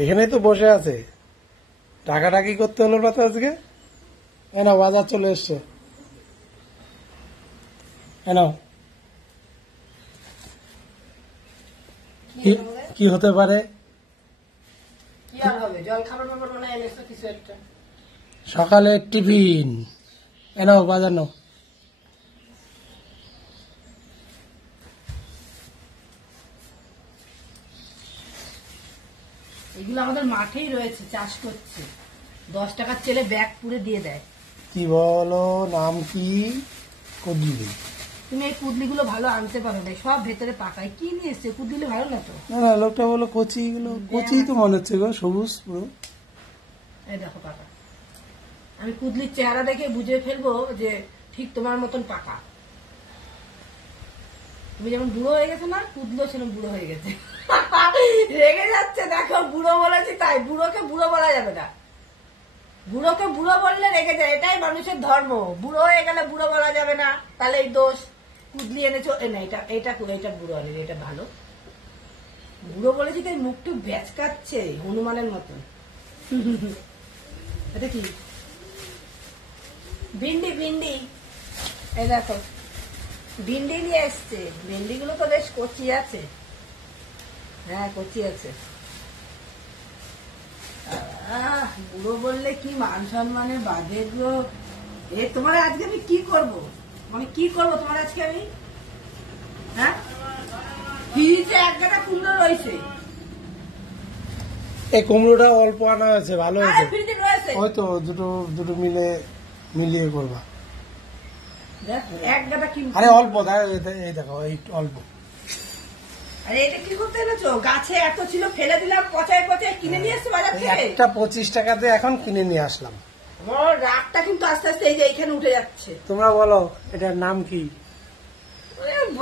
এখানেই তো বসে আছে, টাকাটাকি করতে হলো না তো আজকে। এনাও বাজার চলে এসছে, এনাও। কি হতে পারে? কি আর হবে, জল খাবার ব্যাপার মানে এনেছো কিছু একটা। সকালে টিফিন। এনাও বাজার নাও। এগুলো আমাদের মাঠেই রয়েছে, চাষ করছে। 10 টাকার ছেলে ব্যাগ পুরে দিয়ে দেয়। কি বলো, নাম কি? কুদলি। তুমি এই কুদলিগুলো ভালো আনতে পারো না, সব ভেতরে পাকায়। কি নিয়ে এসছে কুদলি? ভালো না তো। না না, লোকটা বলো কচি, গুলো কচি তো মনে হচ্ছে গো, সবুজ পুরো। এই দেখো পাকা। আমি কুদলির চেহারা দেখে বুঝে ফেলবো যে ঠিক তোমার মতন পাকা। তুমি যেমন বুড়ো হয়ে গেছো না, কুদলো সেরকম বুড়ো হয়ে গেছে। রেগে যাচ্ছে, দেখো বুড়ো বলেছি তাই। বুড়োকে বুড়ো বলা যাবে না। বুড়োকে বুড়ো বললে রেগে যায়, এটাই মানুষের ধর্ম। বুড়ো হয়ে গেলে বুড়ো বলা যাবে না, তাহলে এই দোষ। কুদলি এনেছো, না এটা এটা এটা বুড়ো আনেনি, এটা ভালো। বুড়ো বলেছি তাই মুখটু ভ্যাচকাচ্ছে হনুমানের মতন। এটা কি? ভিন্ডি। ভিন্ডি, এই দেখো ভিন্ডি নিয়ে এসছে। ভিন্ডি গুলো তো বেশ কচি আছে। হ্যাঁ কচি আছে। বুড়ো বললে কি মান সম্মানের বাদে গো। তোমার আজকে আমি কি করব, মানে কি করব তোমার আজকে আমি? হ্যাঁ, ফ্রিজে এক গাদা কুমড়ো রয়েছে। এই কুমড়োটা অল্প আনা হয়েছে, ভালো হয়েছে। ফ্রিজে রয়েছে হয়তো দুটো দুটো মিলিয়ে করবা। এক গাদা কি? আরে অল্প, এই দেখো, এই অল্প। আরে এটা কি করতে এনেছো? গাছে এত ছিল, ফেলে দিলাম, পচায় পচায় কিনে নিয়ে এসছো বাজার থেকে। একটা 25 টাকাতে এখন কিনে নিয়ে আসলাম। আমার রাগটা কিন্তু আস্তে আস্তে এই যে এইখানে উঠে যাচ্ছে। তোমরা বলো এটার নাম কি?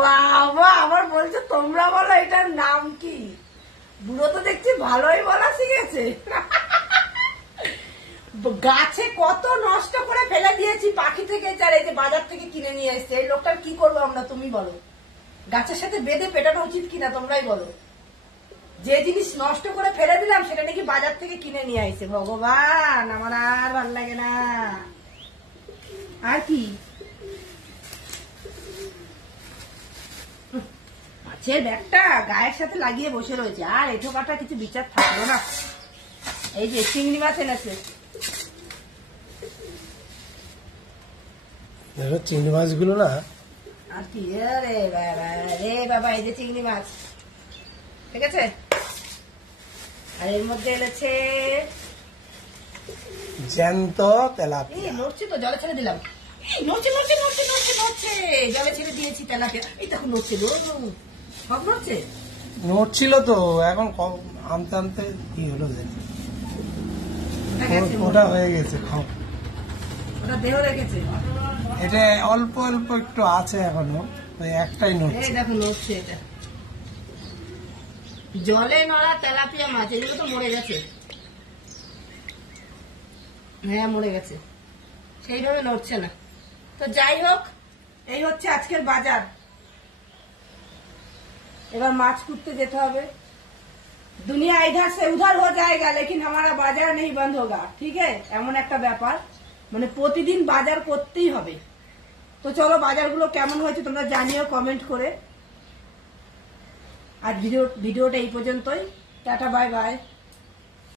বাবা, আবার বলছো তোমরা বলো এটার নাম কি? বুড়ো তো দেখছি ভালোই বলা শিখেছে। গাছে কত নষ্ট করে ফেলে দিয়েছি, পাখি থেকে চার, এই যে বাজার থেকে কিনে নিয়ে এসছে। এই লোকটার কি করবো আমরা, তুমি বলো? গাছের সাথে বেঁধে পেটানো উচিত কিনা তোমরাই বলো। যে জিনিস নষ্ট করে ফেলে দিলাম সেটা নাকি বাজার থেকে কিনে নিয়ে আসছে। ভগবান, আমার আর ভাল লাগে না। আর কি মাছের ব্যাগটা গায়ের সাথে লাগিয়ে বসে রয়েছে, আর এঠো কাটা কিছু বিচার থাকলো না। এই যে চিংড়ি মাছ এনেছে। চিংড়ি মাছগুলো না, আর কি রে বাবা, রে বাবা, এই যে চিংড়ি মাছ, ঠিক আছে। আর এর মধ্যে এনেছে জ্যান্ত তেলাপিয়া। নড়ছে তো, জলে ছেড়ে দিলাম। নড়ছে নড়ছে নড়ছে নড়ছে নড়ছে, জলে ছেড়ে দিয়েছি তেলাপিয়া। এই দেখো নড়ছে, সব নড়ছে। নড়ছিল তো, এখন আনতে আনতে কি হলো জানি, ওটা হয়ে গেছে। খাও, ওটা দেহ রেখেছে। এটা অল্প অল্প একটু আছে এখনো, ওই একটাই নড়ছে। এই দেখো নড়ছে, এটা জলে নড়া তেলাপিয়া মাছ। এগুলো তো মরে গেছে। হ্যাঁ মরে গেছে, সেইভাবে নড়ছে না। তো যাই হোক, এই হচ্ছে আজকের বাজার। এবার মাছ কুটতে যেতে হবে। দুনিয়া ইধার সে উধার হয়ে যায়গা, লেকিন हमारा বাজার নেই বন্ধ হোগা, ঠিক আছে? এমন একটা ব্যাপার, মানে প্রতিদিন বাজার করতেই হবে। তো চলো, বাজারগুলো কেমন হয়েছে তোমরা জানিও কমেন্ট করে। আর ভিডিওটা এই পর্যন্তই। Tata, bye bye.